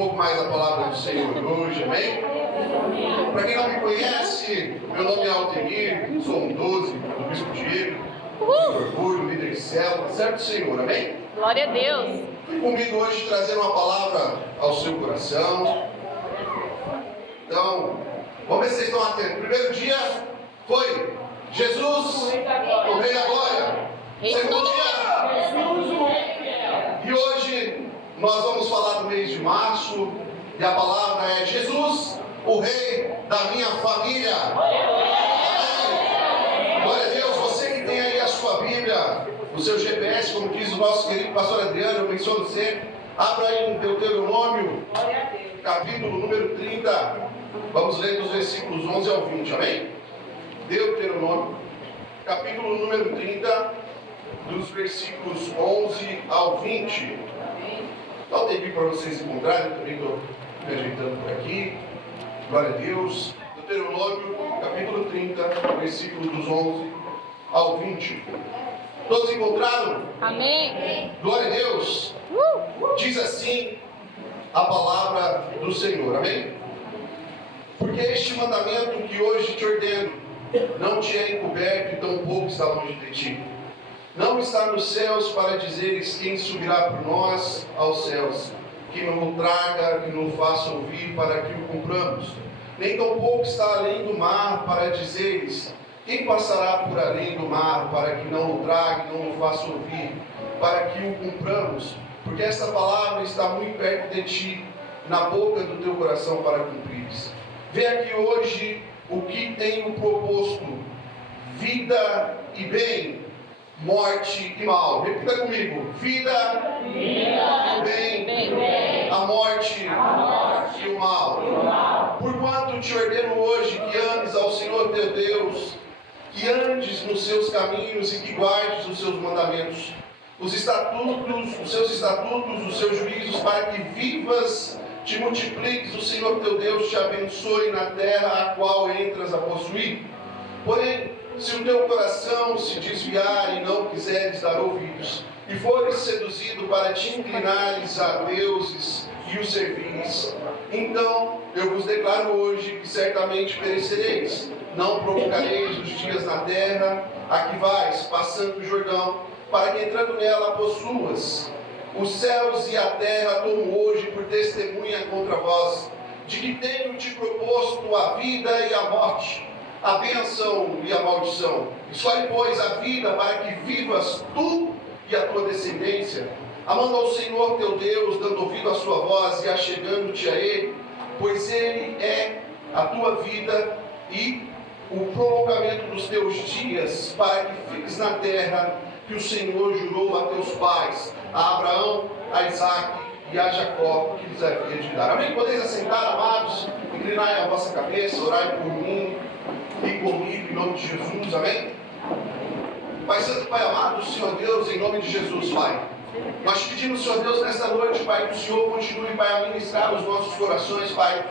pouco mais a palavra do Senhor hoje, amém? Para quem não me conhece, meu nome é Altemir, sou um 12 do Bispo Diego, orgulho, líder de célula, certo, Senhor, amém? Glória a Deus. Fui comigo hoje trazer uma palavra ao seu coração. Então, vamos ver se vocês estão atentos. Primeiro dia foi Jesus, o Rei da Glória. Segundo dia, Jesus, o Rei fiel. E hoje nós vamos falar do mês de março e a palavra é Jesus, o Rei da minha família. Glória a Deus. Você que tem aí a sua Bíblia, o seu GPS, como diz o nosso querido pastor Adriano, eu menciono sempre. Abra aí em Deuteronômio, capítulo número 30. Vamos ler dos versículos 11 ao 20, amém? Deuteronômio, capítulo número 30, dos versículos 11 ao 20. Dá um tempinho para vocês encontrarem, eu também estou me ajeitando por aqui. Glória a Deus. Deuteronômio, capítulo 30, versículos dos 11 ao 20. Todos encontraram? Amém. Glória a Deus. Diz assim a palavra do Senhor, amém? Porque este mandamento que hoje te ordeno não te é encoberto e tampouco está longe de ti. Não está nos céus para dizeres quem subirá por nós aos céus, que não o traga e não o faça ouvir para que o cumpramos. Nem tampouco está além do mar para dizeres quem passará por além do mar para que não o traga e não o faça ouvir, para que o cumpramos. Porque esta palavra está muito perto de ti, na boca do teu coração para cumprires. Vê aqui hoje o que tenho proposto: vida e bem, morte e mal. Repita comigo: vida e bem, a morte e o mal. Porquanto te ordeno hoje que ames ao Senhor teu Deus, que andes nos seus caminhos e que guardes os seus mandamentos, os seus estatutos, os seus juízos, para que vivas, te multipliques, o Senhor teu Deus te abençoe na terra a qual entras a possuir. Porém, se o teu coração se desviar e não quiseres dar ouvidos, e fores seduzido para te inclinares a deuses e os servires, então eu vos declaro hoje que certamente perecereis. Não provocareis os dias na terra a que vais, passando o Jordão, para que entrando nela possuas. Os céus e a terra tomo hoje por testemunha contra vós, de que tenho te proposto a vida e a morte, a bênção e a maldição. Escolhe, pois, a vida para que vivas tu e a tua descendência, amando ao Senhor teu Deus, dando ouvido à sua voz e achegando-te a Ele, pois Ele é a tua vida e o prolongamento dos teus dias, para que fiques na terra que o Senhor jurou a teus pais, a Abraão, a Isaque e a Jacó, que lhes havia de dar. Amém? Podeis assentar, amados, inclinai a vossa cabeça, orai por mim e comigo, em nome de Jesus, amém? Pai Santo, Pai amado, Senhor Deus, em nome de Jesus, Pai, nós te pedimos, Senhor Deus, nesta noite, Pai, que o Senhor continue, Pai, a ministrar os nossos corações, Pai.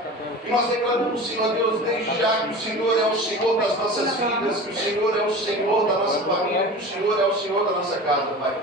E nós declaramos, Senhor Deus, desde já que o Senhor é o Senhor das nossas vidas, que o Senhor é o Senhor da nossa família, que o Senhor é o Senhor da nossa casa, Pai.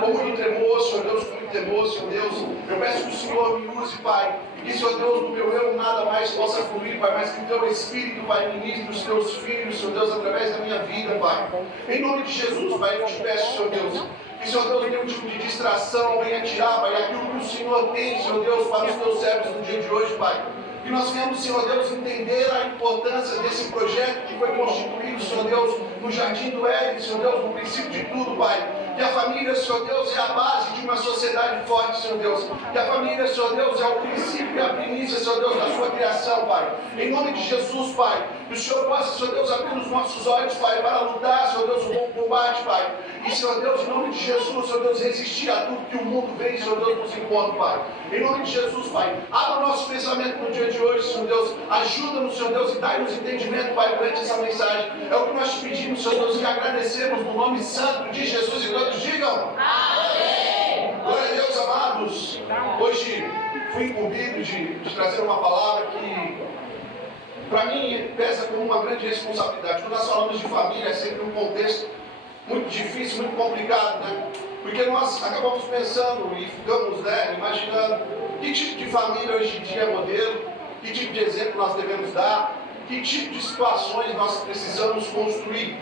Com muito temor, Senhor Deus, com muito temor, Senhor Deus, eu peço que o Senhor me use, Pai, e que, Senhor Deus, do meu eu nada mais possa fluir, Pai, mas que o Teu Espírito, Pai, ministre os Teus filhos, Senhor Deus, através da minha vida, Pai. Em nome de Jesus, Pai, eu te peço, Senhor Deus, que, Senhor Deus, nenhum tipo de distração venha tirar, Pai, aquilo que o Senhor tem, Senhor Deus, para os Teus servos no dia de hoje, Pai. Que nós venhamos, Senhor Deus, entender a importância desse projeto que foi constituído, Senhor Deus, no Jardim do Éden, Senhor Deus, no princípio de tudo, Pai. Que a família, Senhor Deus, é a base de uma sociedade forte, Senhor Deus. Que a família, Senhor Deus, é o princípio e a primícia, Senhor Deus, da sua criação, Pai. Em nome de Jesus, Pai. Que o Senhor possa, Senhor Deus, abrir os nossos olhos, Pai, para lutar, Senhor Deus, o bom combate, Pai. E, Senhor Deus, em nome de Jesus, Senhor Deus, resistir a tudo que o mundo vem, Senhor Deus, nos impõe, Pai. Em nome de Jesus, Pai. Abra o nosso pensamento no dia de hoje, Senhor Deus. Ajuda-nos, Senhor Deus, e dai-nos entendimento, Pai, durante essa mensagem. É o que nós te pedimos, Senhor Deus, e agradecemos no nome santo de Jesus. E todos digam: amém! Glória a Deus, amados. Hoje fui incumbido de trazer uma palavra que, para mim, pesa como uma grande responsabilidade. Quando nós falamos de família, é sempre um contexto muito difícil, muito complicado, né? Porque nós acabamos pensando e ficamos, imaginando o Que tipo de família hoje em dia é modelo? Que tipo de exemplo nós devemos dar? Que tipo de situações nós precisamos construir?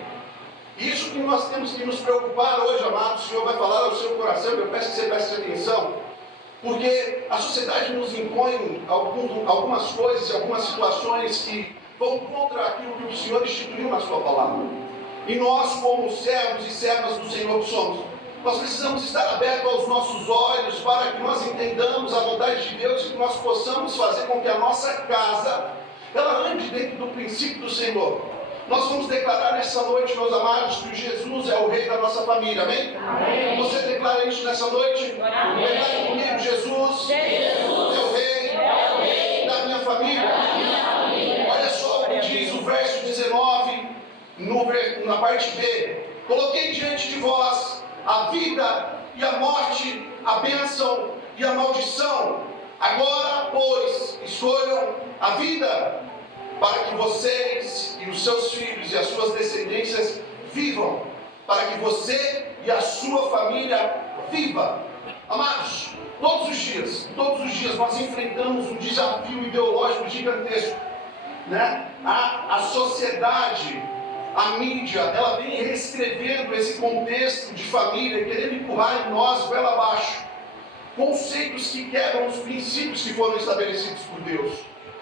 Isso que nós temos que nos preocupar hoje, amado. O Senhor vai falar ao seu coração, eu peço que você preste atenção, porque a sociedade nos impõe algumas coisas, algumas situações que vão contra aquilo que o Senhor instituiu na sua palavra. E nós, como servos e servas do Senhor que somos, nós precisamos estar abertos aos nossos olhos para que nós entendamos a vontade de Deus e que nós possamos fazer com que a nossa casa, ela ande dentro do princípio do Senhor. Nós vamos declarar nessa noite, meus amados, que Jesus é o Rei da nossa família, amém? Amém. Você declara isso nessa noite? Declare comigo, Jesus é o Rei da minha família. Olha só o que diz o verso 19, na parte B. Coloquei diante de vós a vida e a morte, a bênção e a maldição. Agora, pois, escolham a vida, para que vocês e os seus filhos e as suas descendências vivam, para que você e a sua família viva. Amados, todos os dias nós enfrentamos um desafio ideológico gigantesco, né? A sociedade, a mídia, ela vem reescrevendo esse contexto de família, querendo empurrar em nós goela abaixo conceitos que quebram os princípios que foram estabelecidos por Deus.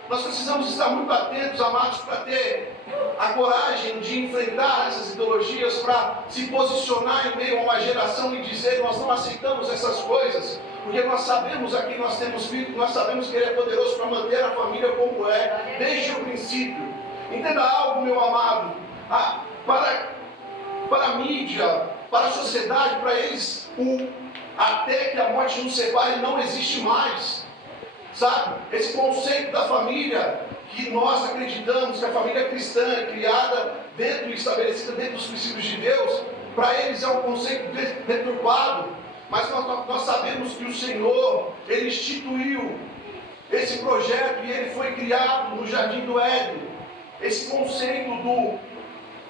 Nós precisamos estar muito atentos, amados, para ter a coragem de enfrentar essas ideologias, para se posicionar em meio a uma geração e dizer: nós não aceitamos essas coisas, porque nós sabemos a quem nós temos vindo, nós sabemos que Ele é poderoso para manter a família como é, desde o princípio. Entenda algo, meu amado, para a mídia, para a sociedade, para eles, até que a morte nos separe não existe mais. Sabe, esse conceito da família que nós acreditamos, que a família cristã é criada dentro e estabelecida dentro dos princípios de Deus, para eles é um conceito deturpado, mas nós sabemos que o Senhor, Ele instituiu esse projeto e ele foi criado no Jardim do Éden. Esse conceito do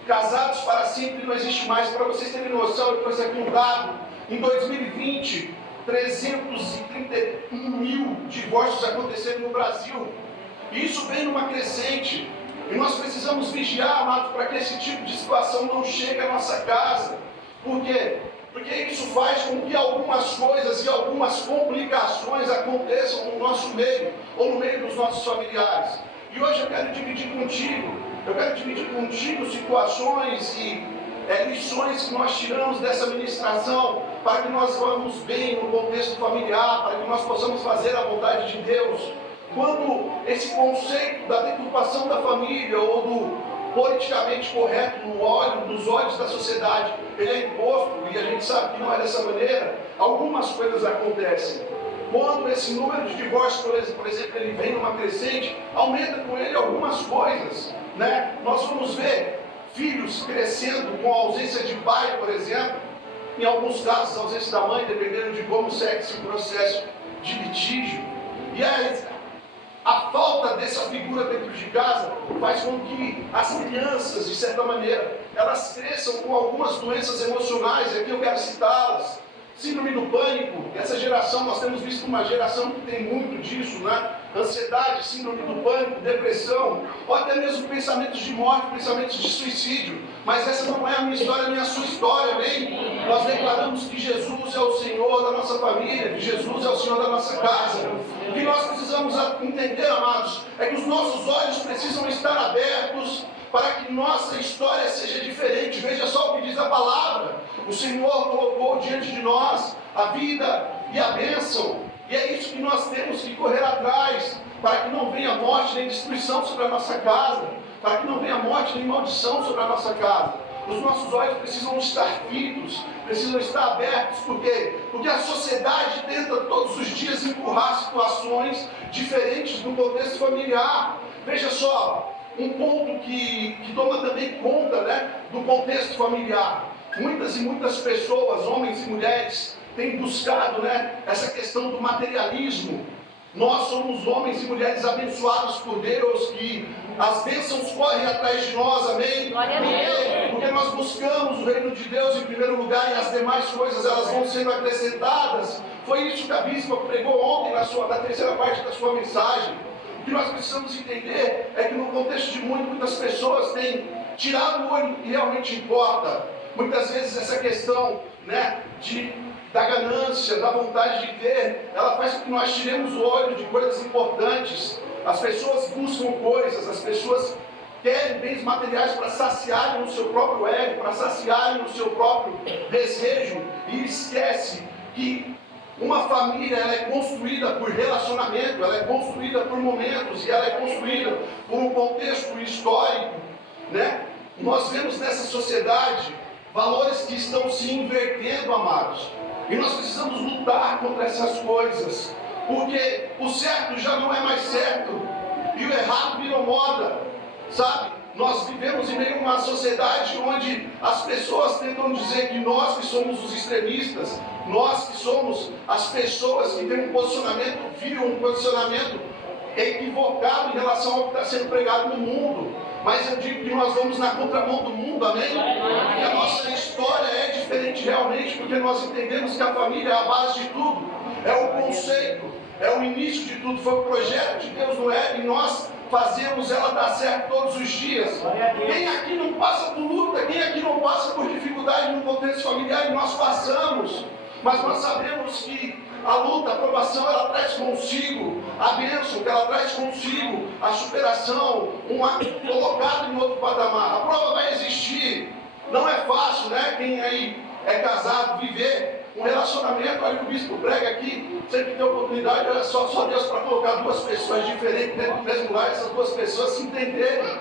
casados para sempre não existe mais. Para vocês terem noção, eu trouxe aqui um dado: em 2020, 331 mil divórcios aconteceram no Brasil. E isso vem numa crescente. E nós precisamos vigiar, amados, para que esse tipo de situação não chegue à nossa casa. Por quê? Porque isso faz com que algumas coisas e algumas complicações aconteçam no nosso meio, ou no meio dos nossos familiares. E hoje eu quero dividir contigo situações e lições que nós tiramos dessa ministração, para que nós vamos bem no contexto familiar, para que nós possamos fazer a vontade de Deus. Quando esse conceito da deturpação da família, ou do politicamente correto nos olhos da sociedade, ele é imposto, e a gente sabe que não é dessa maneira, algumas coisas acontecem. Quando esse número de divórcios, por exemplo, ele vem numa crescente, aumenta com ele algumas coisas, né? Nós vamos ver filhos crescendo com a ausência de pai, por exemplo, em alguns casos a ausência da mãe, dependendo de como segue esse processo de litígio. E a falta dessa figura dentro de casa faz com que as crianças, de certa maneira, elas cresçam com algumas doenças emocionais, e aqui eu quero citá-las. Síndrome do pânico. Essa geração, nós temos visto uma geração que tem muito disso, né? Ansiedade, síndrome do pânico, depressão, ou até mesmo pensamentos de morte, pensamentos de suicídio. Mas essa não é a minha história, nem a sua história, amém? Nós declaramos que Jesus é o Senhor da nossa família, que Jesus é o Senhor da nossa casa. O que nós precisamos entender, amados, é que os nossos olhos precisam estar abertos para que nossa história seja diferente. Veja só o que diz a palavra. O Senhor colocou diante de nós a vida e a bênção. E é isso que nós temos que correr atrás, para que não venha morte nem destruição sobre a nossa casa, para que não venha morte nem maldição sobre a nossa casa. Os nossos olhos precisam estar fitos, precisam estar abertos. Por quê? Porque a sociedade tenta todos os dias empurrar situações diferentes no contexto familiar. Veja só, um ponto que toma também conta, né, do contexto familiar. Muitas e muitas pessoas, homens e mulheres, têm buscado, né, essa questão do materialismo. Nós somos homens e mulheres abençoados por Deus, que as bênçãos correm atrás de nós, amém? Glória a Deus. Porque nós buscamos o reino de Deus em primeiro lugar e as demais coisas elas vão sendo acrescentadas. Foi isso que a bispa pregou ontem na terceira parte da sua mensagem. O que nós precisamos entender é que no contexto de muitas pessoas têm tirado o olho que realmente importa. Muitas vezes essa questão, né, da ganância, da vontade de ter, ela faz com que nós tiremos o olho de coisas importantes. As pessoas buscam coisas, as pessoas querem bens materiais para saciarem o seu próprio ego, para saciarem o seu próprio desejo, e esquece que uma família ela é construída por relacionamento, ela é construída por momentos, e ela é construída por um contexto histórico, né? Nós vemos nessa sociedade valores que estão se invertendo, amados. E nós precisamos lutar contra essas coisas, porque o certo já não é mais certo, e o errado virou moda, sabe? Nós vivemos em meio a uma sociedade onde as pessoas tentam dizer que nós que somos os extremistas, nós que somos as pessoas que têm um posicionamento, viram um posicionamento equivocado em relação ao que está sendo pregado no mundo. Mas eu digo que nós vamos na contramão do mundo, amém? Porque a nossa história é diferente realmente, porque nós entendemos que a família é a base de tudo, é o conceito, é o início de tudo, foi o projeto de Deus no Éden, e nós fazemos ela dar certo todos os dias. Quem aqui não passa por luta, quem aqui não passa por dificuldade no contexto familiar, e nós passamos, mas nós sabemos que a luta, a provação, ela traz consigo a bênção, que ela traz consigo a superação, colocado em outro patamar. A prova vai existir. Não é fácil, né? Quem aí é casado, viver um relacionamento. Olha o que o bispo prega aqui. Sempre que tem oportunidade, olha só Deus para colocar duas pessoas diferentes dentro do mesmo lar, essas duas pessoas se entenderem.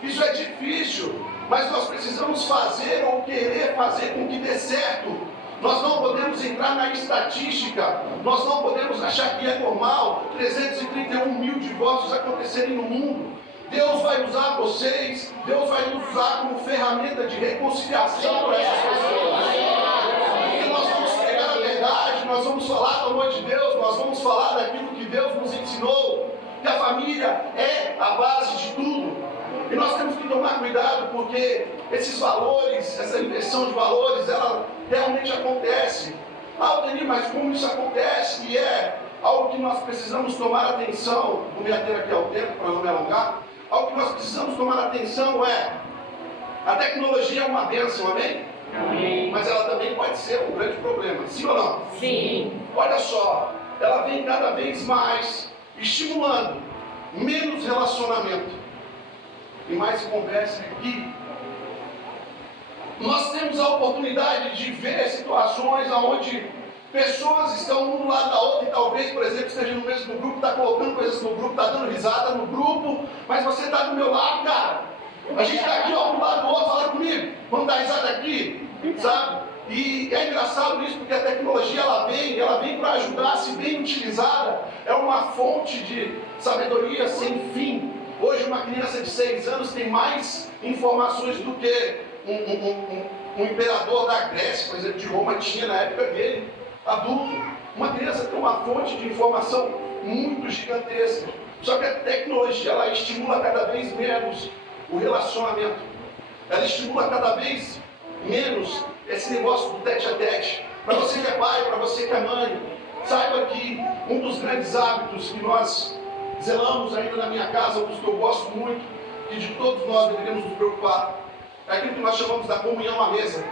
Isso é difícil, mas nós precisamos fazer ou querer fazer com que dê certo. Nós não podemos entrar na estatística, nós não podemos achar que é normal 331 mil divórcios acontecerem no mundo. Deus vai usar vocês, Deus vai nos usar como ferramenta de reconciliação para essas pessoas. Porque nós vamos pregar a verdade, nós vamos falar do amor de Deus, nós vamos falar daquilo que Deus nos ensinou, que a família é a base de tudo. E nós temos que tomar cuidado, porque esses valores, essa inversão de valores, ela realmente acontece. Ah, Denis, mas como isso acontece? E é algo que nós precisamos tomar atenção. Vou me ater aqui ao tempo para não me alongar. Algo que nós precisamos tomar atenção é: a tecnologia é uma bênção, amém? Amém. Mas ela também pode ser um grande problema, sim ou não? Sim. Olha só, ela vem cada vez mais estimulando menos relacionamento e mais conversa aqui. Nós temos a oportunidade de ver situações onde pessoas estão um do lado da outra e talvez, por exemplo, esteja no mesmo grupo, está colocando coisas no grupo, está dando risada no grupo, mas você está do meu lado, cara. A gente está aqui, ó, um do lado do outro, fala comigo, vamos dar risada aqui, sabe? E é engraçado isso, porque a tecnologia ela vem para ajudar, se bem utilizada, é uma fonte de sabedoria sem fim. Hoje uma criança de 6 anos tem mais informações do que um imperador da Grécia, por exemplo, de Roma, tinha na época dele, adulto. Uma criança tem uma fonte de informação muito gigantesca. Só que a tecnologia ela estimula cada vez menos o relacionamento. Ela estimula cada vez menos esse negócio do tete a tete. Para você que é pai, para você que é mãe, saiba que um dos grandes hábitos que nós zelamos ainda na minha casa, um dos que eu gosto muito, que de todos nós deveríamos nos preocupar, é aquilo que nós chamamos da comunhão à mesa.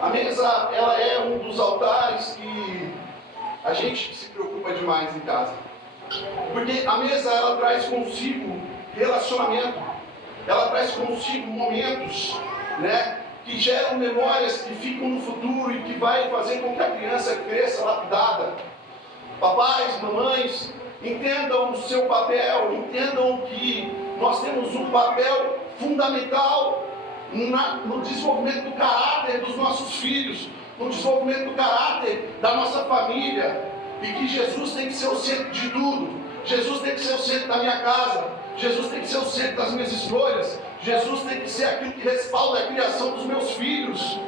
A mesa, ela é um dos altares que a gente se preocupa demais em casa. Porque a mesa, ela traz consigo relacionamento, ela traz consigo momentos, né, que geram memórias que ficam no futuro e que vai fazer com que a criança cresça lapidada. Papais, mamães, entendam o seu papel, entendam que nós temos um papel fundamental no desenvolvimento do caráter dos nossos filhos, no desenvolvimento do caráter da nossa família, e que Jesus tem que ser o centro de tudo. Jesus tem que ser o centro da minha casa, Jesus tem que ser o centro das minhas escolhas, Jesus tem que ser aquilo que respalda a criação dos meus filhos.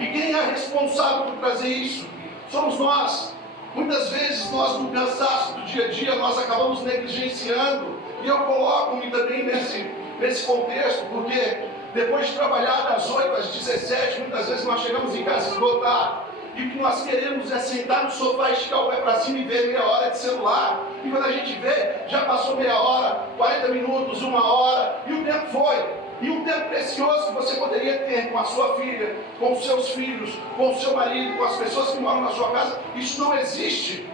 E quem é responsável por trazer isso? Somos nós. Muitas vezes nós, no cansaço do dia a dia, nós acabamos negligenciando, e eu coloco-me também nesse contexto, porque depois de trabalhar das 8 às 17, muitas vezes nós chegamos em casa esgotados, e o que nós queremos é sentar no sofá, esticar o pé para cima e ver meia hora de celular, e quando a gente vê, já passou meia hora, 40 minutos, 1 hora, e o tempo foi. E um tempo precioso que você poderia ter com a sua filha, com os seus filhos, com o seu marido, com as pessoas que moram na sua casa, isso não existe.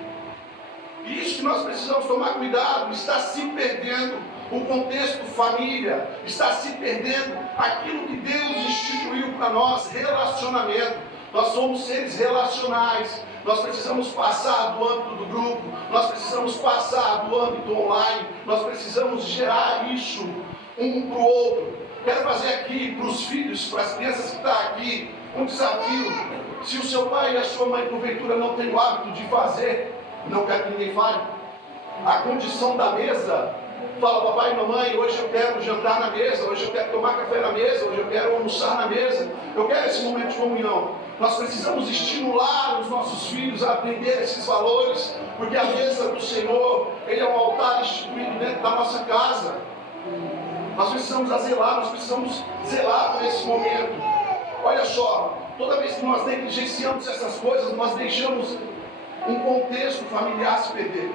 E isso que nós precisamos tomar cuidado, está se perdendo o contexto família, está se perdendo aquilo que Deus instituiu para nós, relacionamento. Nós somos seres relacionais, nós precisamos passar do âmbito do grupo, nós precisamos passar do âmbito online, nós precisamos gerar isso um para o outro. Quero fazer aqui para os filhos, para as crianças que estão aqui, um desafio. Se o seu pai e a sua mãe, porventura, não têm o hábito de fazer, não quero que ninguém fale, a condição da mesa, fala, papai e mamãe, hoje eu quero jantar na mesa, hoje eu quero tomar café na mesa, hoje eu quero almoçar na mesa, eu quero esse momento de comunhão. Nós precisamos estimular os nossos filhos a aprender esses valores, porque a mesa do Senhor, Ele é um altar instituído dentro da nossa casa. Nós precisamos zelar por esse momento. Olha só, toda vez que nós negligenciamos essas coisas, nós deixamos um contexto familiar se perder.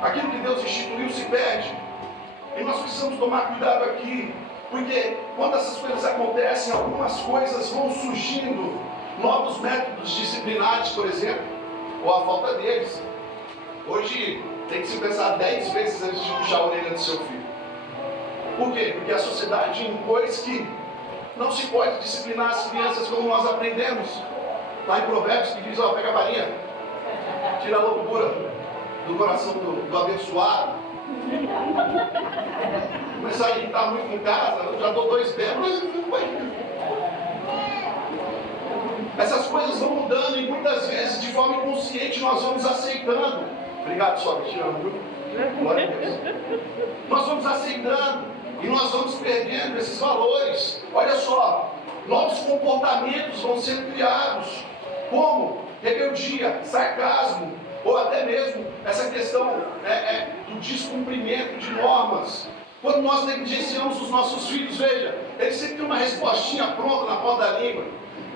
Aquilo que Deus instituiu se perde. E nós precisamos tomar cuidado aqui, porque quando essas coisas acontecem, algumas coisas vão surgindo, novos métodos disciplinares, por exemplo, ou a falta deles. Hoje tem que se pensar 10 vezes antes de puxar a orelha do seu filho. Por quê? Porque a sociedade impôs que não se pode disciplinar as crianças como nós aprendemos. Lá em Provérbios que diz, pega a varinha, tira a loucura do coração do abençoado. Começar a irritar muito em casa, eu já dou 2 berros. Essas coisas vão mudando e muitas vezes de forma inconsciente nós vamos aceitando. Obrigado, sogra, te amo, viu? Glória a Deus. Nós vamos aceitando. E nós vamos perdendo esses valores. Olha só, novos comportamentos vão sendo criados, como rebeldia, sarcasmo, ou até mesmo essa questão do descumprimento de normas. Quando nós negligenciamos os nossos filhos, veja, eles sempre têm uma respostinha pronta na ponta da língua.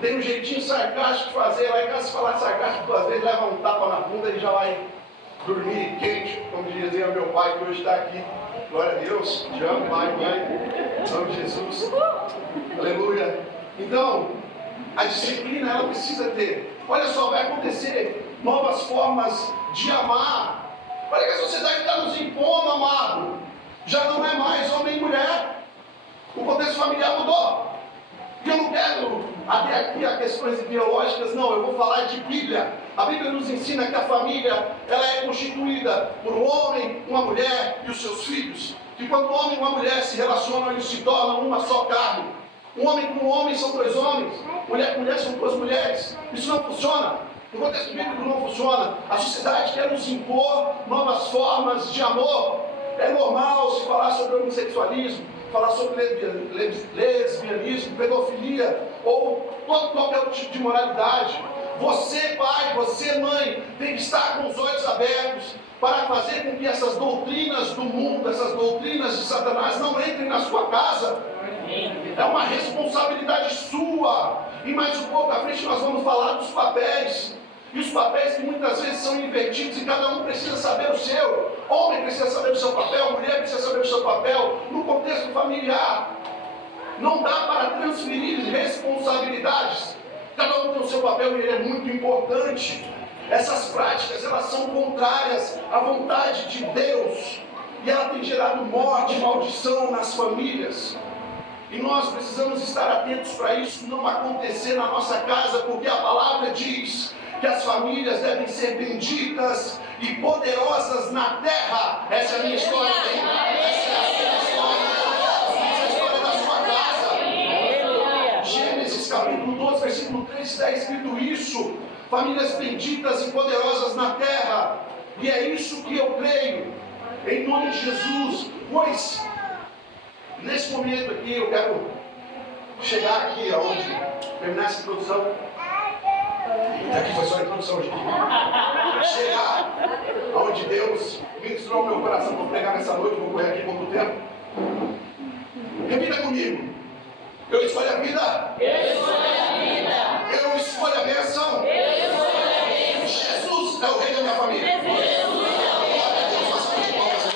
Tem um jeitinho sarcástico de fazer, lá em casa se falar sarcástico 2 vezes, leva um tapa na bunda e já vai dormir quente, como dizia meu pai que hoje está aqui. Glória a Deus, te amo, pai, mãe, em nome de Jesus, aleluia. Então, a disciplina ela precisa ter. Olha só, vai acontecer novas formas de amar. Olha que a sociedade está nos impondo, amado. Já não é mais homem e mulher. O contexto familiar mudou. E eu não quero até aqui a questões ideológicas, não, eu vou falar de Bíblia. A Bíblia nos ensina que a família ela é constituída por um homem, uma mulher e os seus filhos. Que quando um homem e uma mulher se relacionam, eles se tornam uma só carne. Um homem com um homem são 2 homens, mulher com mulher são 2 mulheres. Isso não funciona. No contexto bíblico não funciona. A sociedade quer nos impor novas formas de amor. É normal se falar sobre homossexualismo, falar sobre lesbianismo, pedofilia ou qualquer tipo de moralidade. Você, pai, você, mãe, tem que estar com os olhos abertos para fazer com que essas doutrinas do mundo, essas doutrinas de Satanás não entrem na sua casa. É uma responsabilidade sua. E mais um pouco à frente nós vamos falar dos papéis. E os papéis que muitas vezes são invertidos e cada um precisa saber o seu. Homem precisa saber o seu papel, mulher precisa saber o seu papel no contexto familiar. Não dá para transferir responsabilidades. Cada um tem o seu papel e ele é muito importante. Essas práticas, elas são contrárias à vontade de Deus. E ela tem gerado morte, maldição nas famílias. E nós precisamos estar atentos para isso não acontecer na nossa casa, porque a palavra diz que as famílias devem ser benditas e poderosas na terra. Essa é a minha história. Essa é a sua história. Essa é a história da sua casa. Gênesis capítulo 12, versículo 3 está escrito isso. Famílias benditas e poderosas na terra. E é isso que eu creio. Em nome de Jesus. Pois, nesse momento aqui, eu quero chegar aqui aonde terminar essa introdução. Aqui foi só a introdução, gente. chegar aonde Deus ministrou meu coração para pregar nessa noite. Vou correr aqui pouco tempo. Repita comigo. Eu escolho a vida. Eu escolho a vida. Eu escolho a bênção. Eu escolho a bênção. Jesus é o rei da minha família. Jesus é o rei. Glória a Deus, faça de palmas aí.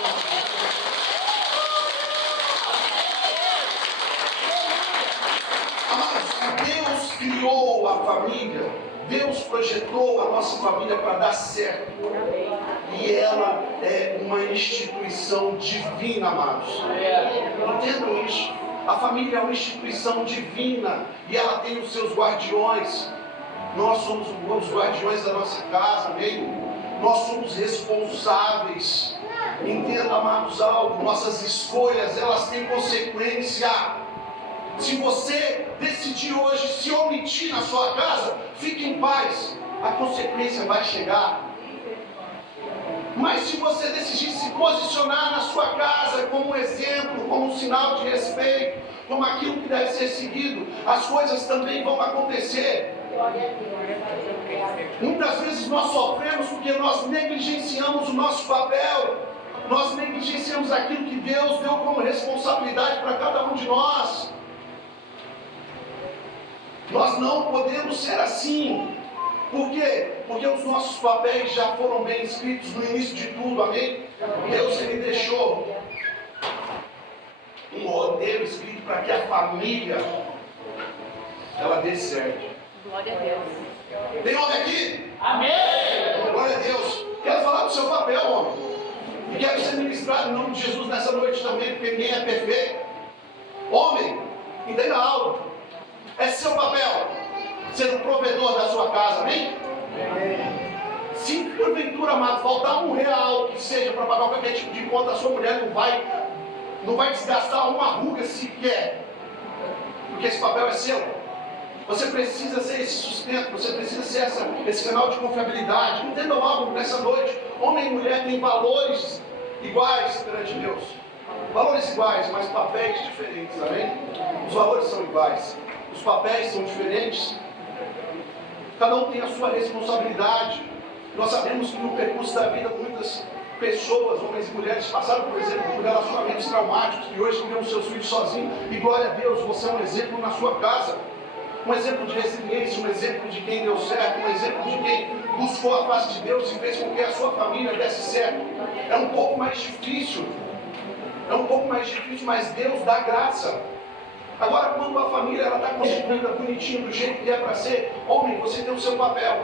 Amados, Deus criou a família. Deus projetou a nossa família para dar certo. E ela é uma instituição divina, amados. Entendam isso. A família é uma instituição divina. E ela tem os seus guardiões. Nós somos os guardiões da nossa casa, amém? Nós somos responsáveis. Entenda, amados, algo. Nossas escolhas, elas têm consequência. Se você decidir hoje se omitir na sua casa, fique em paz. A consequência vai chegar. Mas se você decidir se posicionar na sua casa como um exemplo, como um sinal de respeito, como aquilo que deve ser seguido, as coisas também vão acontecer. Muitas vezes nós sofremos porque nós negligenciamos o nosso papel. Nós negligenciamos aquilo que Deus deu como responsabilidade para cada um de nós. Nós não podemos ser assim. Por quê? Porque os nossos papéis já foram bem escritos no início de tudo, amém? Deus, Ele deixou um roteiro escrito para que a família, ela dê certo. Glória a Deus. Tem homem aqui? Amém. Glória a Deus. Quero falar do seu papel, homem. E quero ser ministrado em nome de Jesus nessa noite também, porque ninguém é perfeito. Homem, entenda algo. É seu papel ser o provedor da sua casa, amém? Se porventura, amado, faltar R$1 que seja para pagar qualquer tipo de conta, a sua mulher não vai desgastar uma ruga sequer, porque esse papel é seu. Você precisa ser esse sustento, você precisa ser esse canal de confiabilidade. Entendam algo nessa noite: homem e mulher têm valores iguais perante Deus, valores iguais, mas papéis diferentes, amém? Os valores são iguais, os papéis são diferentes. Cada um tem a sua responsabilidade. Nós sabemos que no percurso da vida muitas pessoas, homens e mulheres, passaram, por exemplo, por relacionamentos traumáticos e hoje criam seus filhos sozinhos. E glória a Deus, você é um exemplo na sua casa. Um exemplo de resiliência, um exemplo de quem deu certo, um exemplo de quem buscou a face de Deus e fez com que a sua família desse certo. É um pouco mais difícil, mas Deus dá graça. Agora, quando a família está constituída bonitinho, do jeito que é para ser, homem, você tem o seu papel.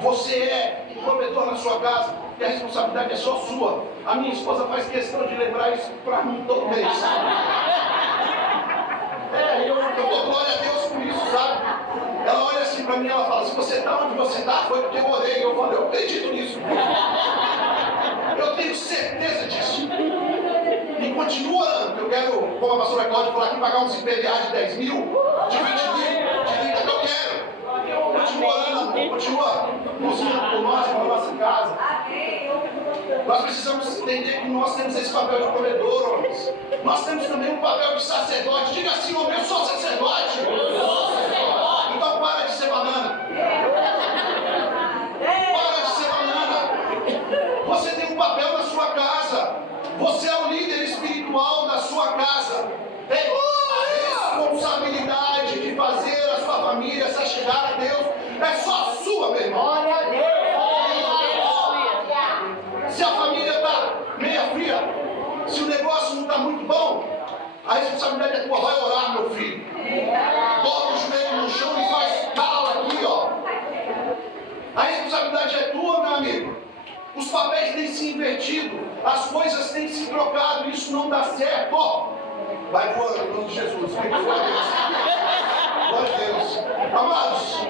Você é o provedor na sua casa e a responsabilidade é só sua. A minha esposa faz questão de lembrar isso para mim todo mês. Eu dou glória a Deus por isso, sabe? Ela olha assim para mim e ela fala: se você está onde você está, foi porque eu orei. Eu falo: eu acredito nisso. Eu tenho certeza disso. E continuo orando. Eu quero, como a pastora Cláudia falou aqui, pagar uns IPVA de 10 mil, de 20 mil, de 30 que eu quero. Continua orando, amor. Continua buscando por nós, pela nossa casa. Nós precisamos entender que nós temos esse papel de provedor, homens. Nós temos também um papel de sacerdote. Diga assim: homem, eu sou sacerdote. Então para de ser banana. Para de ser banana. Você tem um papel na sua casa. Você é o líder espiritual da sua casa. Tem a responsabilidade de fazer a sua família se chegar a Deus. É só sua, meu irmão. Glória a Deus. Se a família está meia fria, se o negócio não está muito bom, a responsabilidade é tua. Vai orar, meu filho. Dobra o joelho no chão e faz tal aqui, ó. A responsabilidade é tua, meu amigo. Os papéis têm se invertido, as coisas têm se trocado, isso não dá certo. Ó, vai voando em nome de Jesus. Glória a Deus. Glória a Deus. Amados,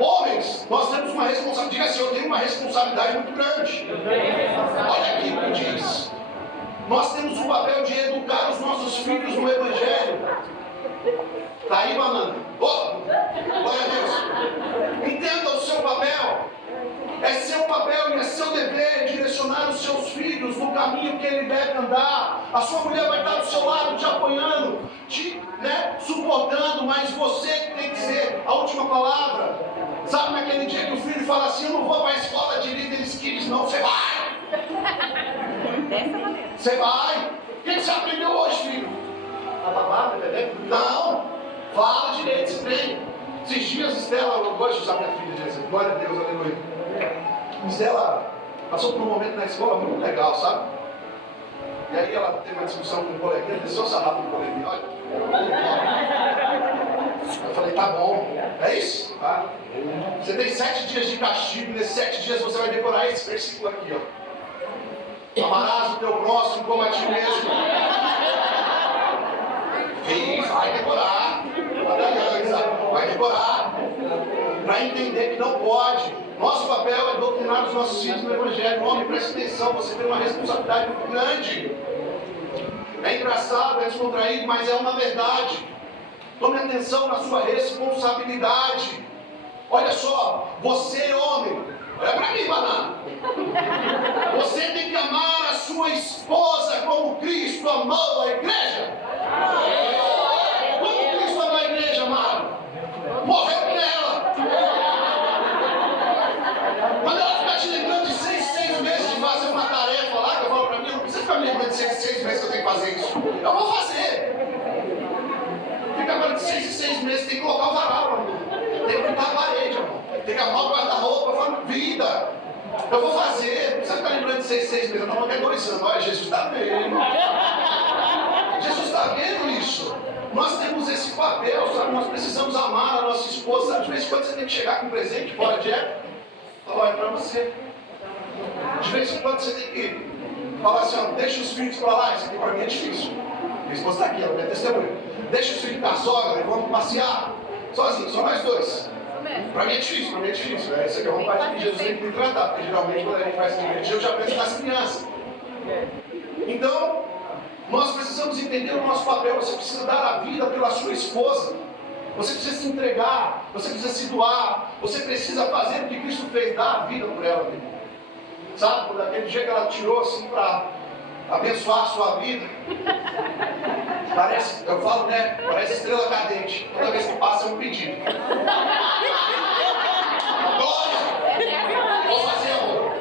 homens, nós temos uma responsabilidade. Diga assim: eu tenho uma responsabilidade muito grande. Olha aqui o que diz. Nós temos o papel de educar os nossos filhos no Evangelho. Está aí, banana. Oh, glória a Deus. Entenda o seu papel. É seu papel e é seu dever direcionar os seus filhos no caminho que ele deve andar. A sua mulher vai estar do seu lado te apoiando, te suportando, mas você que tem que ser a última palavra. Sabe naquele dia que o filho fala assim, eu não vou para a escola de líderes kids, não, você vai! Dessa maneira. Você vai! O que você aprendeu hoje, filho? A babá, bebê? Não! Fala direito esse trem. Esses dias, Estela, eu gosto de usar minha filha, Jesus. Glória a Deus, aleluia. Estela passou por um momento na escola muito legal, sabe? E aí ela teve uma discussão com um coleguinha, desceu o sarrafo com o coleguinha, olha. Eu falei, tá bom, é isso? Tá? Você tem 7 dias de castigo, nesses 7 dias você vai decorar esse versículo aqui, ó. Amarás o teu próximo como a ti mesmo. E vai decorar. Vai decorar. Para entender que não pode. Nosso papel é doutrinar os nossos filhos no Evangelho. Homem, preste atenção, você tem uma responsabilidade muito grande. É engraçado, é descontraído, mas é uma verdade. Tome atenção na sua responsabilidade. Olha só, você homem, olha para mim, banana. Você tem que amar a sua esposa como Cristo amou a igreja. Como Cristo amou a igreja, amado? Morreu por ela. Quando ela ficar te lembrando de 6 meses de fazer uma tarefa lá, que eu falo para mim, não precisa ficar me lembrando de 6 meses que eu tenho que fazer isso. Eu vou fazer. Fica agora de 6 meses, tem que colocar o varal, amor. Tem que pintar a parede, amor. Tem que arrumar o guarda-roupa. Eu falo, vida. Eu vou fazer. Não precisa ficar lembrando de 6 meses. Eu não quero 2 anos. Olha, Jesus está vendo. Jesus está vendo isso. Nós temos esse papel, sabe? Nós precisamos amar a nossa esposa. Sabe? De vez em quando você tem que chegar com um presente fora de época. Falar, é para você. De vez em quando você tem que falar assim, ó, deixa os filhos para lá. Isso aqui para mim é difícil. Minha esposa está aqui, ela é testemunha. Deixa os filhos da sogra e vamos passear. Sozinho, só nós dois. Para mim é difícil, Isso aqui é uma parte que Jesus tem que me tratar, porque geralmente quando a gente faz igreja, eu já penso nas crianças. Então, nós precisamos entender o nosso papel. Você precisa dar a vida pela sua esposa. Você precisa se entregar, você precisa se doar, você precisa fazer o que Cristo fez, dar a vida por ela mesmo. Sabe, quando aquele dia que ela tirou assim para abençoar a sua vida, parece, eu falo, né, parece estrela cadente, toda vez que passa é um pedido. Glória! Vou fazer, amor.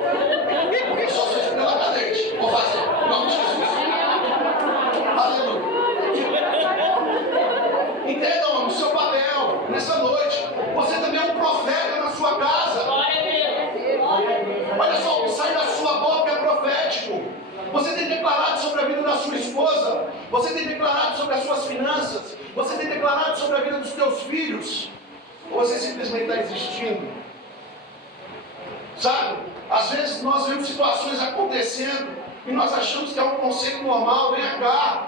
Eu só sou estrela cadente, vou fazer, em nome de Jesus. Aleluia. Entendam, o seu papel nessa noite. Você também é um profeta na sua casa. Olha só, o que sai da sua boca é profético. Você tem declarado sobre a vida da sua esposa. Você tem declarado sobre as suas finanças. Você tem declarado sobre a vida dos teus filhos. Ou você simplesmente está existindo? Sabe? Às vezes nós vemos situações acontecendo e nós achamos que é um conceito normal. Vem cá.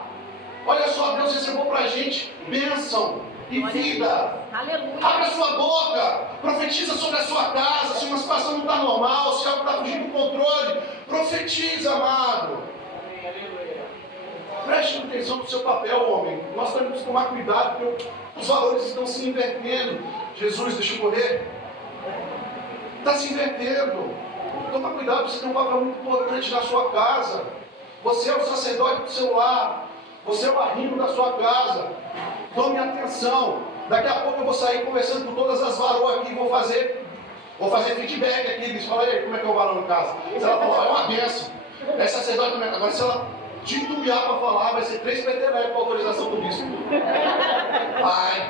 Olha só, Deus reservou para a gente bênção e vida. Aleluia. Abre a sua boca, profetiza sobre a sua casa. Se uma situação não está normal, se algo está fugindo do controle, profetiza, amado. Preste atenção no seu papel, homem. Nós temos que tomar cuidado, porque os valores estão se invertendo. Jesus, deixa eu correr. Está se invertendo. Toma cuidado, você tem um papel muito importante na sua casa. Você é o sacerdote do seu lar. Você é o arrimo da sua casa. Tome atenção. Daqui a pouco eu vou sair conversando com todas as varoas aqui. Vou fazer feedback aqui. Eles falam, aí, como é que é o varão em casa? Se ela falar, é uma benção. É sacerdote mesmo. Agora, se ela titubear para falar, vai ser 3 petelecos com autorização do bispo. Vai.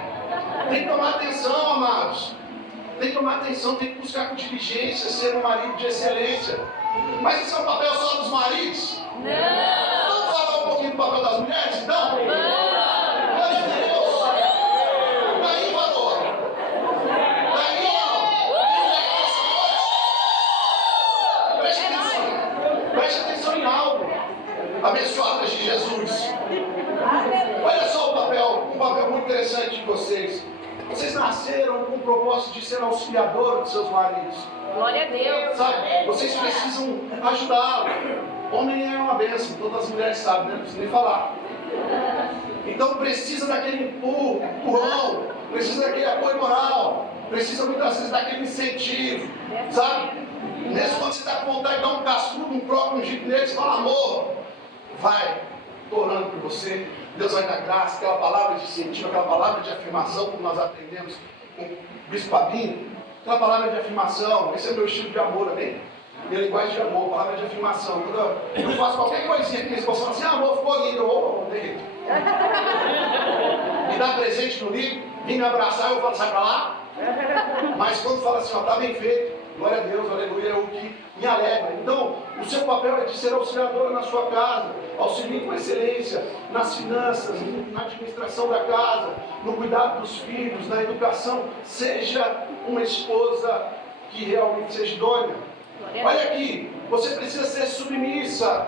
Tem que tomar atenção, amados. Tem que tomar atenção, tem que buscar com diligência, ser um marido de excelência. Mas isso é um papel só dos maridos? Não. Vamos falar um pouquinho do papel das mulheres, então? Glória a Deus! Daí, valor! Daí, ó! Preste atenção em algo. Abençoadas de Jesus. Olha só um papel muito interessante de vocês. Vocês nasceram com o propósito de ser auxiliador dos seus maridos. Glória a Deus. Sabe? Vocês precisam ajudá-lo. Homem é uma bênção, todas as mulheres sabem, né? Não preciso nem falar. Então precisa daquele empurrão, precisa daquele apoio moral, precisa muitas vezes daquele incentivo, sabe? Mesmo quando você está com vontade de dar um cascudo, um próprio um jeito nele, você fala, amor, vai, estou orando por você, Deus vai dar graça, aquela palavra de incentivo, aquela palavra de afirmação, como nós aprendemos com o Bispo Fabinho. Aquela palavra de afirmação, esse é o meu estilo de amor, amém? Minha linguagem de amor, palavra de afirmação. Quando eu faço qualquer coisinha que minha esposa fala assim, amor, ficou lindo, ou derrito. Me dá presente no livro, vim me abraçar, eu falo, sai pra lá. Mas quando fala assim, ó, tá bem feito, glória a Deus, aleluia, é o que me alegra. Então, o seu papel é de ser auxiliadora na sua casa, auxilie com excelência nas finanças, na administração da casa, no cuidado dos filhos, na educação. Seja uma esposa que realmente seja idônea. Olha aqui, você precisa ser submissa.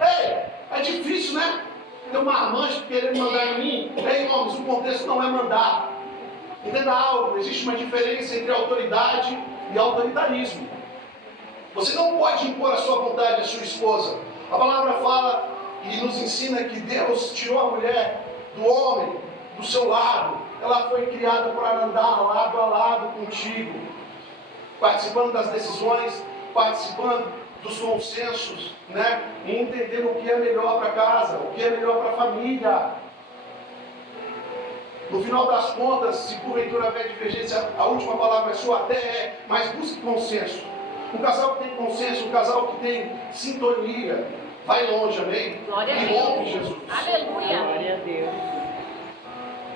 Ei, é difícil, né? Tem uma amante querendo mandar em mim. Ei, irmãos, o contexto não é mandar. Entenda algo, existe uma diferença entre autoridade e autoritarismo. Você não pode impor a sua vontade à sua esposa. A palavra fala e nos ensina que Deus tirou a mulher do homem, do seu lado. Ela foi criada para andar lado a lado contigo, participando das decisões, participando dos consensos, né? E entendendo o que é melhor para casa, o que é melhor para a família. No final das contas, se porventura haver divergência, a última palavra é sua, até é, mas busque consenso. Um casal que tem consenso, um casal que tem sintonia, vai longe, amém? Glória a Em Deus. nome de Jesus. Aleluia. Glória a Deus.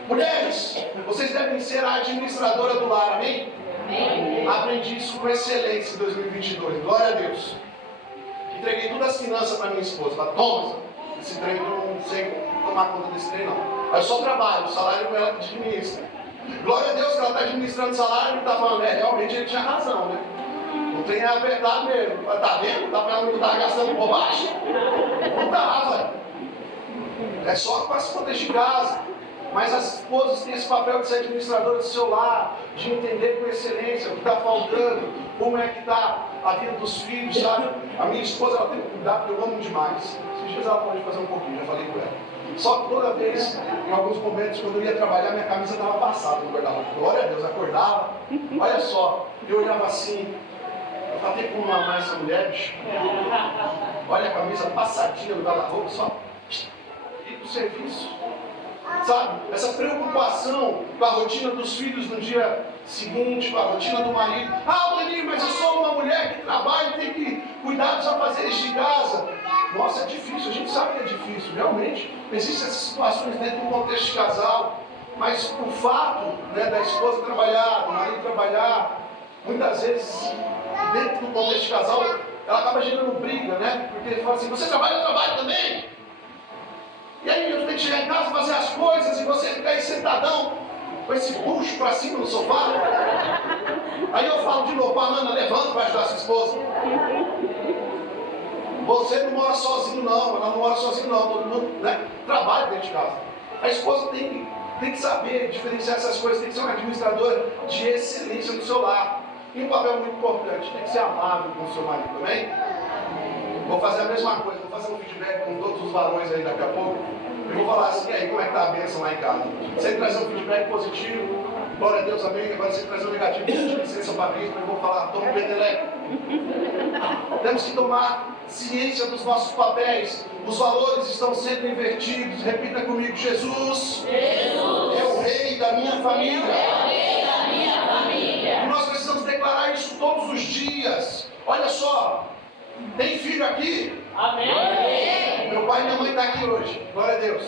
Mulheres, vocês devem ser a administradora do lar, amém? Amém. Aprendi isso com excelência em 2022, glória a Deus. Entreguei todas as finanças para minha esposa. Ela, toma, esse trem eu não sei tomar conta desse trem não. Aí eu só trabalho, o salário com ela que administra. Glória a Deus que ela está administrando o salário e está falando, realmente ele tinha razão, né? O trem é apertado mesmo. Tá vendo? Tá falando que tá gastando bobagem? Não dava. É só para se proteger de casa. Mas as esposas têm esse papel de ser administradora do seu lar, de entender com excelência o que está faltando, como é que está a vida dos filhos, sabe? A minha esposa, ela tem que cuidar porque eu amo demais. Esses dias ela pode fazer um pouquinho, já falei com ela. Só que toda vez, em alguns momentos, quando eu ia trabalhar, minha camisa estava passada no guarda-roupa. Glória a Deus, acordava. Olha só, eu olhava assim, eu falei, tem como amar essa mulher, bicho? Olha a camisa passadinha no guarda-roupa, só ir para o serviço. Sabe, essa preocupação com a rotina dos filhos no dia seguinte, com a rotina do marido. Aldenir, mas eu sou uma mulher que trabalha e tem que cuidar dos afazeres de casa. Nossa, é difícil, a gente sabe que é difícil, realmente. Existem essas situações dentro do contexto de casal, mas o fato, né, da esposa trabalhar, do marido trabalhar, muitas vezes, dentro do contexto de casal, ela acaba gerando briga, né? Porque ele fala assim, você trabalha, eu trabalho também. E aí eu tenho que chegar em casa, fazer as coisas e você ficar aí sentadão com esse bucho pra cima no sofá. Aí eu falo de novo, banana, levanta para ajudar a sua esposa. Você não mora sozinho não, ela não mora sozinho não, todo mundo, né, trabalha dentro de casa. A esposa tem que saber diferenciar essas coisas, tem que ser uma administradora de excelência no seu lar. E um papel muito importante, tem que ser amável com o seu marido, também. Vou fazer a mesma coisa, vou fazer um feedback com todos os varões aí daqui a pouco. Eu vou falar assim, e aí, como é que está a bênção lá em casa? Você trazer um feedback positivo, glória a Deus, amém. Agora você trazer um negativo, de licença para Cristo, eu vou falar, toma um peteleco. Temos que tomar ciência dos nossos papéis. Os valores estão sendo invertidos. Repita comigo, Jesus é o rei da minha família. E nós precisamos declarar isso todos os dias. Olha só, tem filho aqui? Amém. Meu pai e minha mãe estão aqui hoje. Glória a Deus.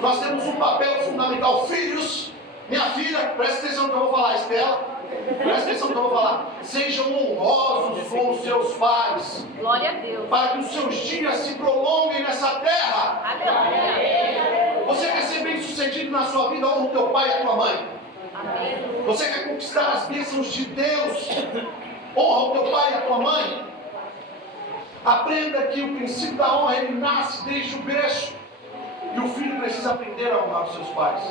Nós temos um papel fundamental. Filhos, minha filha, presta atenção no que eu vou falar, Estela. Presta atenção no que eu vou falar. Sejam honrosos com os seus pais. Glória a Deus. Para que os seus dias se prolonguem nessa terra. Aleluia. Você quer ser bem sucedido na sua vida? Honra o teu pai e a tua mãe. Amém. Você quer conquistar as bênçãos de Deus? Honra o teu pai e a tua mãe. Aprenda que o princípio da honra ele nasce desde o berço. E o filho precisa aprender a honrar os seus pais.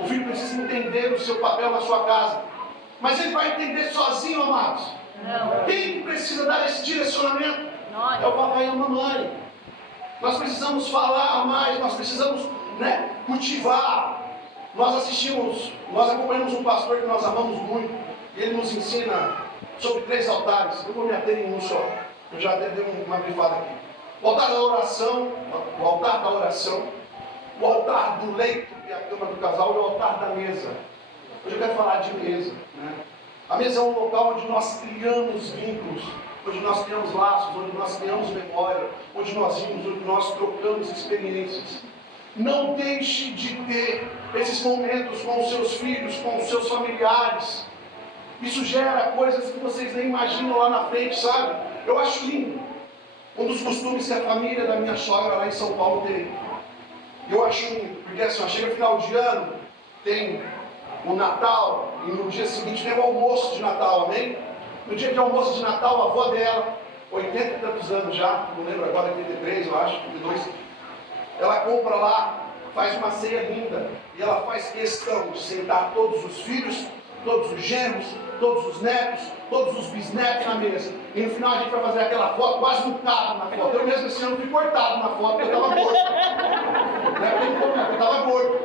O filho precisa entender o seu papel na sua casa. Mas ele vai entender sozinho, amados. Não. Quem precisa dar esse direcionamento? Nós. É o papai e a mamãe. Nós precisamos falar mais, nós precisamos, né, cultivar. Nós acompanhamos um pastor que nós amamos muito. E ele nos ensina sobre 3 altares. Eu vou me ater em um só. Eu já até dei uma brifada aqui. O altar da oração, o altar da oração, o altar do leito, que é a cama do casal, e o altar da mesa. Hoje eu quero falar de mesa, né? A mesa é um local onde nós criamos vínculos, onde nós criamos laços, onde nós criamos memória, onde nós rimos, onde nós trocamos experiências. Não deixe de ter esses momentos com os seus filhos, com os seus familiares. Isso gera coisas que vocês nem imaginam lá na frente, sabe? Eu acho lindo. Um dos costumes que a família da minha sogra lá em São Paulo tem. Eu acho lindo, porque assim, chega final de ano, tem o Natal, e no dia seguinte tem o almoço de Natal, amém? No dia de almoço de Natal, a avó dela, 80 e tantos anos já, não lembro agora, 83 eu acho, 82, ela compra lá, faz uma ceia linda, e ela faz questão de sentar todos os filhos, todos os genros, todos os netos, todos os bisnetos na mesa. E no final a gente vai fazer aquela foto, quase um cabo na foto. Eu mesmo esse ano fui cortado na foto, porque eu estava gordo. Não é porque eu estava gordo.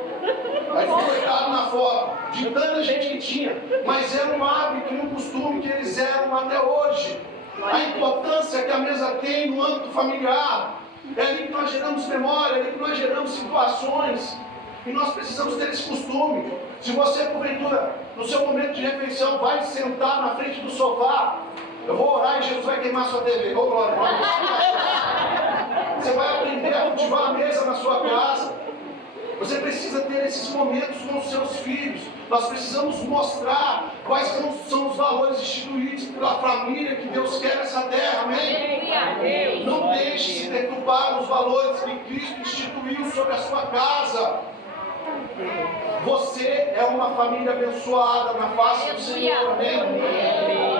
Aí fui cortado na foto, de tanta gente que tinha. Mas era um hábito e um costume que eles eram até hoje. A importância que a mesa tem no âmbito familiar. É ali que nós geramos memória, é ali que nós geramos situações. E nós precisamos ter esse costume. Se você, porventura, no seu momento de refeição, vai sentar na frente do sofá, eu vou orar e Jesus vai queimar sua TV. Ô, glória, você vai aprender a cultivar a mesa na sua casa. Você precisa ter esses momentos com os seus filhos. Nós precisamos mostrar quais são os valores instituídos pela família que Deus quer nessa terra. Amém? Não deixe se deturpar os valores que Cristo instituiu sobre a sua casa. Você é uma família abençoada na face do Senhor, amém?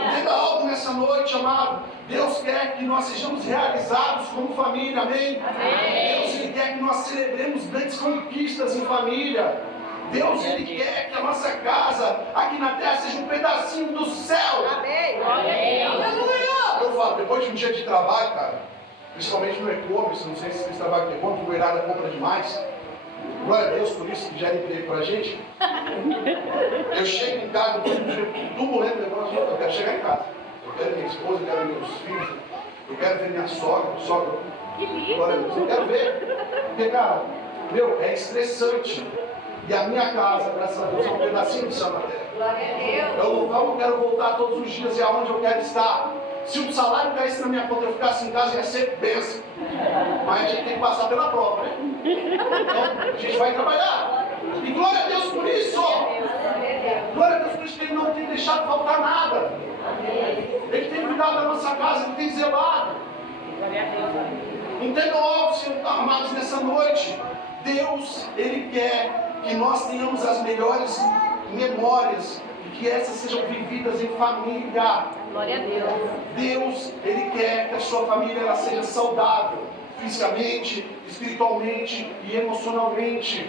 Entenda algo nessa noite, amado. Deus quer que nós sejamos realizados como família, amém? Deus Ele quer que nós celebremos grandes conquistas em família. Deus Ele quer que a nossa casa aqui na terra seja um pedacinho do céu. Amém. Aleluia. Eu falo, depois de um dia de trabalho, cara, principalmente no e-commerce, não sei se vocês trabalham com e-commerce, o Goiarada compra demais. Glória a Deus por isso, que gera emprego pra gente. Eu chego em casa, eu estou turbulento, eu quero chegar em casa. Eu quero minha esposa, eu quero meus filhos, eu quero ver minha sogra. Que lindo! Glória a Deus, eu quero ver. Porque, cara, é estressante. E a minha casa, graças a Deus, é um pedacinho do céu na terra. Glória a Deus! É o local que eu quero voltar todos os dias e aonde eu quero estar. Se o salário caísse na minha conta e eu ficasse em casa, ia ser bênção. Mas a gente tem que passar pela prova, né? Então, a gente vai trabalhar. E glória a Deus por isso! Glória a Deus por isso que Ele não tem deixado faltar nada. Ele tem cuidado da nossa casa, Ele tem zelado. Entendam algo, Senhor, amados, nessa noite. Deus, Ele quer que nós tenhamos as melhores memórias e que essas sejam vividas em família. Glória a Deus. Deus, Ele quer que a sua família ela seja saudável, fisicamente, espiritualmente e emocionalmente.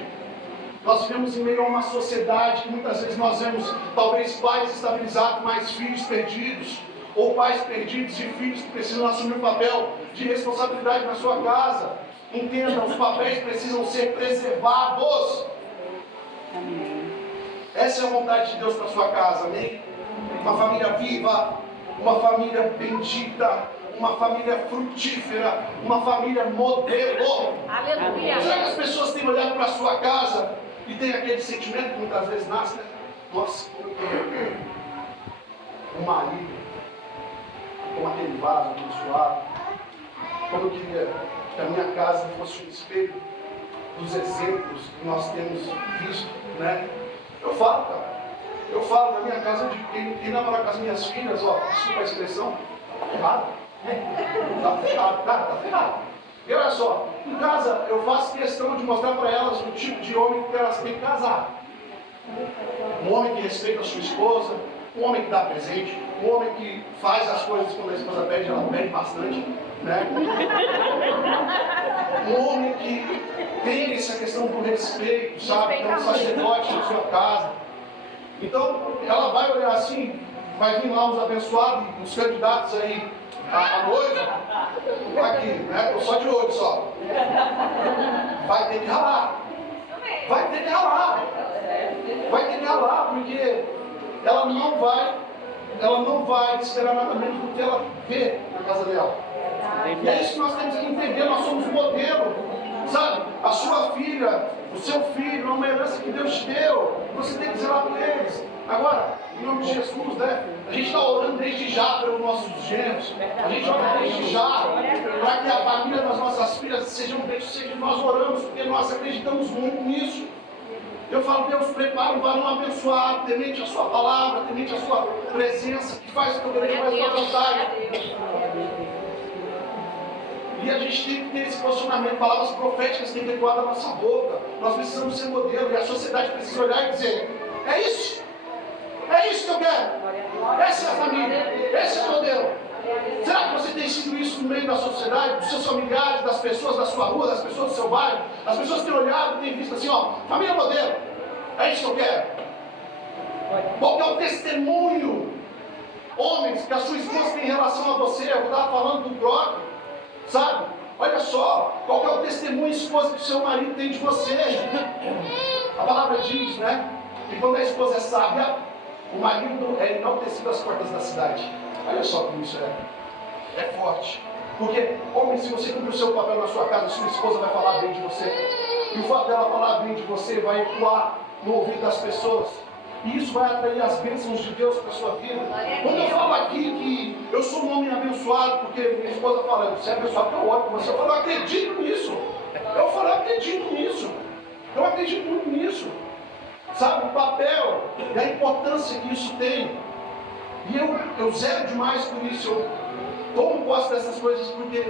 Nós vivemos em meio a uma sociedade que muitas vezes nós vemos talvez pais estabilizados, mas filhos perdidos, ou pais perdidos e filhos que precisam assumir um papel de responsabilidade na sua casa. Entenda, os papéis precisam ser preservados. Essa é a vontade de Deus para a sua casa, amém? Uma família viva, uma família bendita, uma família frutífera, uma família modelo. Aleluia! Será que as pessoas têm olhado para a sua casa e tem aquele sentimento que muitas vezes nasce, né? Nossa, o marido, como aquele vaso abençoado, como eu queria que a minha casa fosse um espelho dos exemplos que nós temos visto, né? Eu falo, cara. Eu falo na minha casa, quem namora com as minhas filhas, ó, desculpa a expressão, tá ferrado. Tá ferrado, cara, tá ferrado. E olha só, em casa eu faço questão de mostrar para elas o tipo de homem que elas têm que casar. Um homem que respeita a sua esposa, um homem que dá presente, um homem que faz as coisas quando a esposa pede, ela pede bastante, né? Um homem que tem essa questão do respeito, sabe? Então, sacerdote na sua casa. Então, ela vai olhar assim, vai vir lá os abençoados, os candidatos aí, a noiva, aqui, né? Tô só de olho só. Vai ter que ralar. Vai ter que ralar. Vai ter que ralar, porque ela não vai esperar nada menos do que ela vê na casa dela. E é isso que nós temos que entender, nós somos modelo. Sabe, a sua filha, o seu filho é uma herança que Deus te deu. Você tem que zelar por eles. Agora, em nome de Jesus, né? A gente está orando desde já pelos nossos gêmeos. A gente ora desde já para que a família das nossas filhas sejam bem-sucedidas. Nós oramos porque nós acreditamos muito nisso. Eu falo, Deus, prepara um varão abençoado, temente a sua palavra, temente a sua presença, que faz o que eu faz a sua vontade. E a gente tem que ter esse posicionamento, palavras proféticas têm que ecoar da nossa boca. Nós precisamos ser modelo e a sociedade precisa olhar e dizer, é isso que eu quero. Essa é a família, esse é o modelo. Será que você tem sido isso no meio da sociedade, dos seus familiares, das pessoas da sua rua, das pessoas do seu bairro? As pessoas têm olhado e têm visto assim, ó, família modelo, é isso que eu quero. Qual que é o testemunho, homens, que a sua esposa tem em relação a você? Eu estava falando do próprio, sabe? Olha só, qual que é o testemunho, esposa, que o seu marido tem de você? A palavra diz, né, que quando a esposa é sábia, o marido é enaltecido às portas da cidade. Olha só como isso é forte. Porque, homem, se você cumprir o seu papel na sua casa, sua esposa vai falar bem de você. E o fato dela falar bem de você vai ecoar no ouvido das pessoas. E isso vai atrair as bênçãos de Deus para a sua vida. Quando eu falo aqui que eu sou um homem abençoado, porque minha esposa fala, você é abençoado, que eu oro por você. Eu falo, eu acredito nisso. Eu acredito nisso. Eu acredito muito nisso. Sabe, o papel e a importância que isso tem. E eu zero demais por isso. Eu tomo posse dessas coisas porque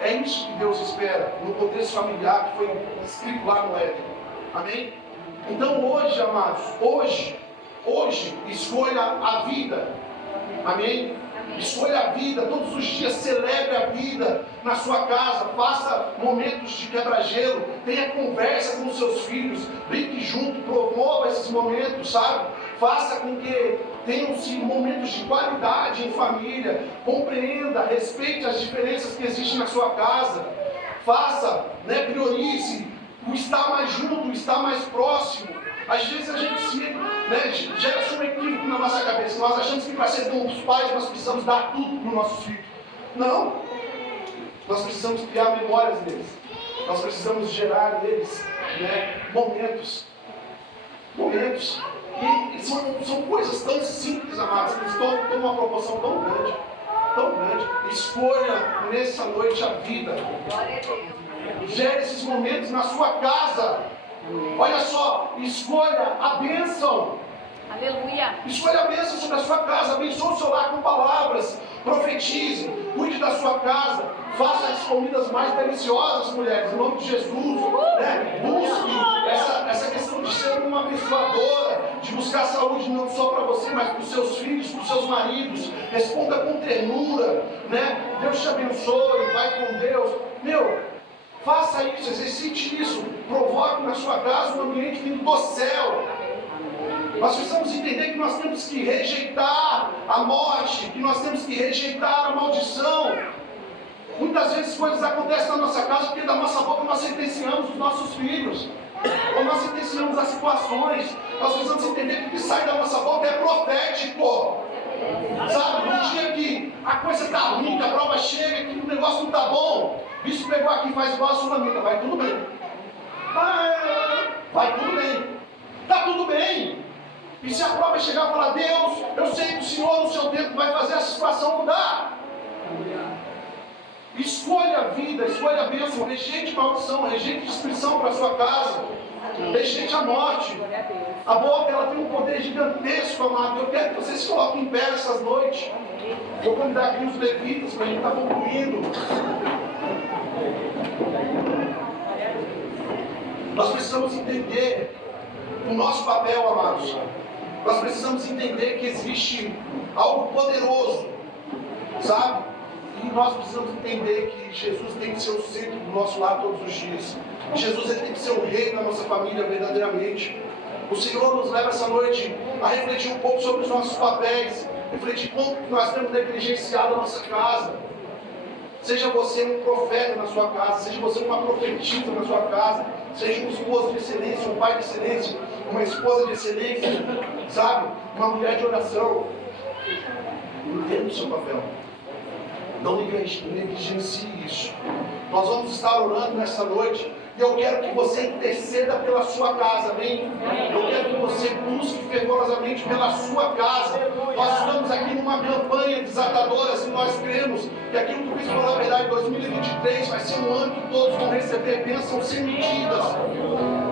é isso que Deus espera no contexto familiar que foi escrito lá no Éden. Amém? Então hoje, amados, hoje, escolha a vida. Amém? Escolha a vida, todos os dias celebre a vida na sua casa, faça momentos de quebra-gelo, tenha conversa com os seus filhos, brinque junto, promova esses momentos, sabe? Faça com que tenham-se momentos de qualidade em família, compreenda, respeite as diferenças que existem na sua casa, faça, né, priorize o estar mais junto, o estar mais próximo. Às vezes a gente gera um equívoco na nossa cabeça. Nós achamos que para ser bons pais nós precisamos dar tudo para os nossos filhos. Não. Nós precisamos criar memórias neles. Nós precisamos gerar neles, né, momentos. E são coisas tão simples, amados, que tomam uma proporção tão grande. Escolha nessa noite a vida. Gere esses momentos na sua casa. Olha só, escolha a bênção. Aleluia. Escolha a bênção sobre a sua casa. Abençoe o seu lar com palavras. Profetize. Cuide da sua casa. Faça as comidas mais deliciosas, mulheres, em nome de Jesus. Né? Busque essa questão de ser uma abençoadora, de buscar saúde não só para você, mas para os seus filhos, para os seus maridos. Responda com ternura. Né? Deus te abençoe. Vai com Deus. Faça isso, exercite isso. Provoque na sua casa um ambiente vindo do céu. Nós precisamos entender que nós temos que rejeitar a morte, que nós temos que rejeitar a maldição. Muitas vezes coisas acontecem na nossa casa porque da nossa boca nós sentenciamos os nossos filhos, ou nós sentenciamos as situações. Nós precisamos entender que o que sai da nossa boca é profético. Sabe, no dia que a coisa está ruim, que a prova chega, que o negócio não está bom, bicho pegou aqui e faz igual a sunamita, vai tudo bem. Vai tudo bem. Está tudo bem. E se a prova chegar e falar, Deus, eu sei que o Senhor no seu tempo vai fazer essa situação mudar. Escolha a vida, escolha a bênção, rejeite maldição, rejeite destruição para a sua casa, rejeite a morte. A boca, ela tem um poder gigantesco, amado. Eu quero que vocês se coloquem em pé essas noites. Vou convidar aqui os levitas para a gente estar concluindo. Nós precisamos entender o nosso papel, amados. Nós precisamos entender que existe algo poderoso, sabe? E nós precisamos entender que Jesus tem que ser o centro do nosso lar todos os dias. Jesus, ele tem que ser o rei da nossa família verdadeiramente. O Senhor nos leva essa noite a refletir um pouco sobre os nossos papéis, refletir como nós temos negligenciado a nossa casa. Seja você um profeta na sua casa, seja você uma profetisa na sua casa, seja um esposo de excelência, um pai de excelência, uma esposa de excelência, sabe? Uma mulher de oração. Entenda o seu papel. Não negligencie isso. Nós vamos estar orando nessa noite. E eu quero que você interceda pela sua casa, amém? Eu quero que você busque fervorosamente pela sua casa. Nós estamos aqui numa campanha desatadora, se nós cremos que aquilo que o Cristo falou na verdade, 2023 vai ser um ano que todos vão receber bênçãos sem medidas,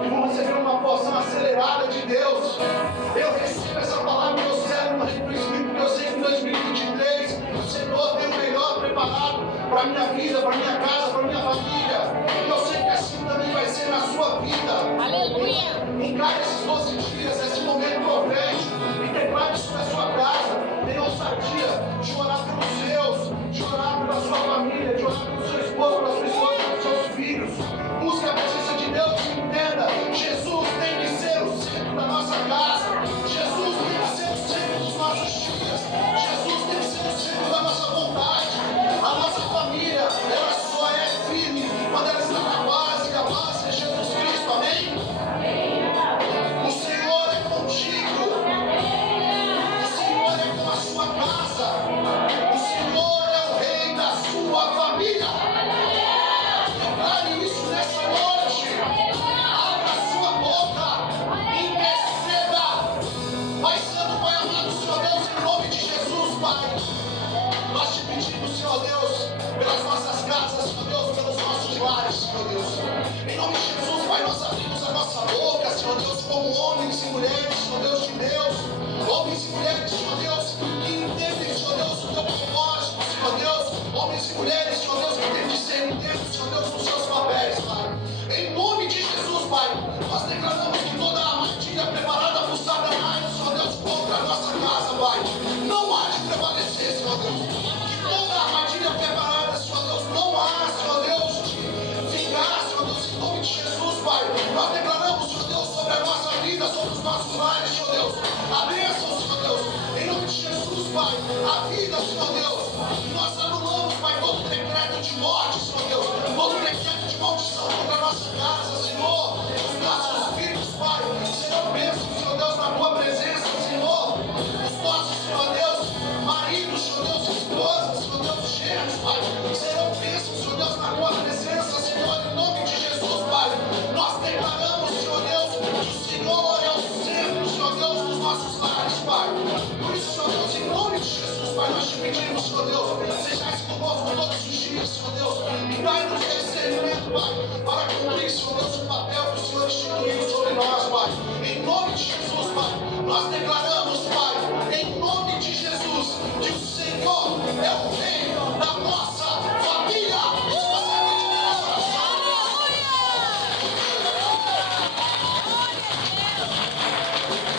que vão receber uma porção acelerada de Deus. Eu recebo essa palavra do céu no Espírito, porque eu sei que em 2023 o Senhor tem o melhor preparado para a minha vida, para a minha casa.